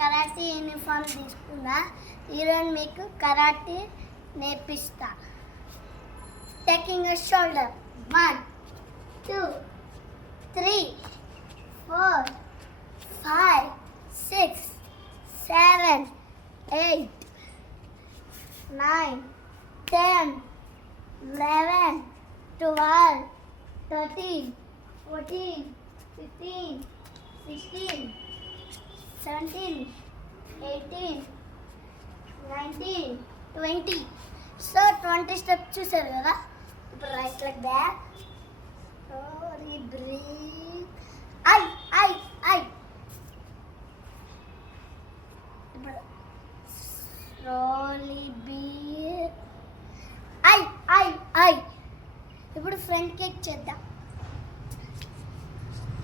Karate uniform తీసుకున్నా. ఈరోజు మీకు కరాటే నేర్పిస్తా. Taking a shoulder 1 2 3 4 5 6 7 8 9 10 11 12 13 14 15 16 17 18 19 20. So 20 steps చూసారు కదా. ఇప్పుడు right leg back, slowly breathe, ఐ ఐ ఐ. ఇప్పుడు స్లోలీ బ్రీత్, ఐ ఐ ఐ. ఇప్పుడు ఫ్రంట్ కిక్ చేద్దాం.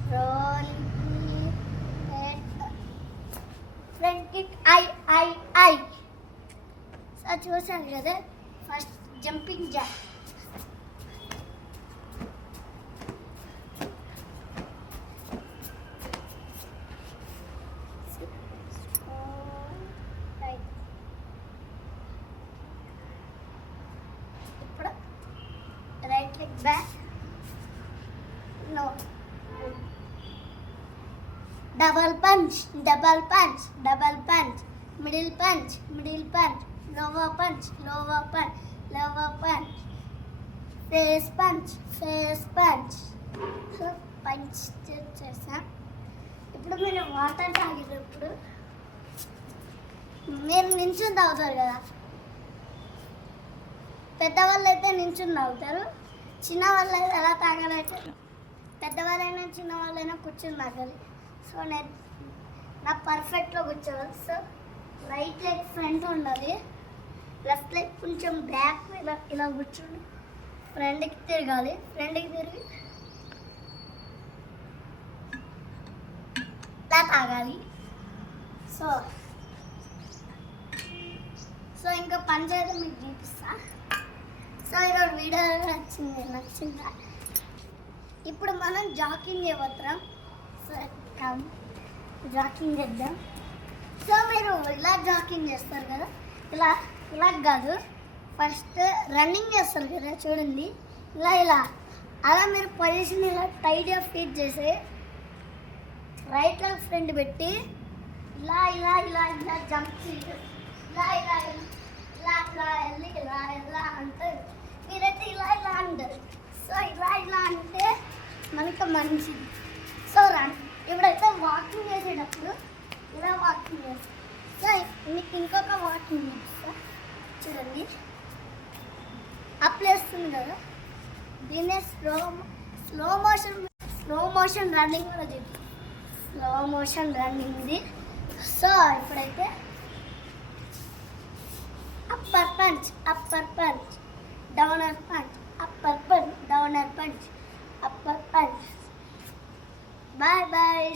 స్లోలీ బ్రీత్, ఫ్రంట్ కిక్, ఐ ఐ ఐ. సో చూసాను కదా. First jumping jack. ఇప్పుడు right leg back, no, double punch, double punch, double punch, middle punch, middle punch, lower punch, lower punch, lower punch, face punch, face punch. So punch చేసాం. ఇప్పుడు మీరు water తాగేటప్పుడు మీరు నించుని తాగుతారు కదా. పెద్దవాళ్ళు అయితే నించుని తాగుతారు. చిన్నవాళ్ళు అయితే ఎలా తాగాలంటే పెద్దవాళ్ళైనా చిన్నవాళ్ళైనా కూర్చుని తాగాలి. సో నేను నా పర్ఫెక్ట్లో కూర్చోవాలి. సో రైట్ లెగ్ ఫ్రంట్ ఉండాలి, లెఫ్ట్ లెగ్ కొంచెం బ్యాక్ ఇలా ఇలా కూర్చొని ఫ్రంట్కి తిరగాలి. ఫ్రంట్కి తిరిగి ఇలా తాగాలి. సో సో ఇంకా పని చేయడం మీకు చూపిస్తా. సో ఈరోజు వీడియో నచ్చిందా? ఇప్పుడు మనం జాకింగ్ చేయబోతున్నాం. సో జాకింగ్ చేద్దాం. సో మీరు ఇలా జాకింగ్ చేస్తారు కదా, ఇలా ఇలా కాదు, ఫస్ట్ రన్నింగ్ చేస్తారు కదా చూడండి, ఇలా ఇలా. అలా మీరు పొజిషన్ ఇలా టైట్గా ఫీట్ చేసి రైట్ లెగ్ ఫ్రంట్ పెట్టి ఇలా ఇలా ఇలా ఇలా జంప్ చేయాలి. ఇలా ఇలా ఇలా ఇలా వెళ్ళి ఇలా ఇలా అంటే మీరైతే ఇలా ఇలా అంటారు. సో ఇలా ఇలా అంటే మనకు మంచిది. సో ఇప్పుడైతే వాకింగ్ చేసేటప్పుడు ఇలా వాకింగ్ చేస్తాం. సో మీకు ఇంకొక వాకింగ్ చేస్తా చూడండి. అప్ వేస్తుంది కదా, దీన్నే స్లో మోషన్ రన్నింగ్ కూడా చూద్దాం. స్లో మోషన్ రన్నింగ్ది. సో ఇప్పుడైతే upper punch, upper punch, downer punch, upper punch, downer punch, upper punch. Bye bye.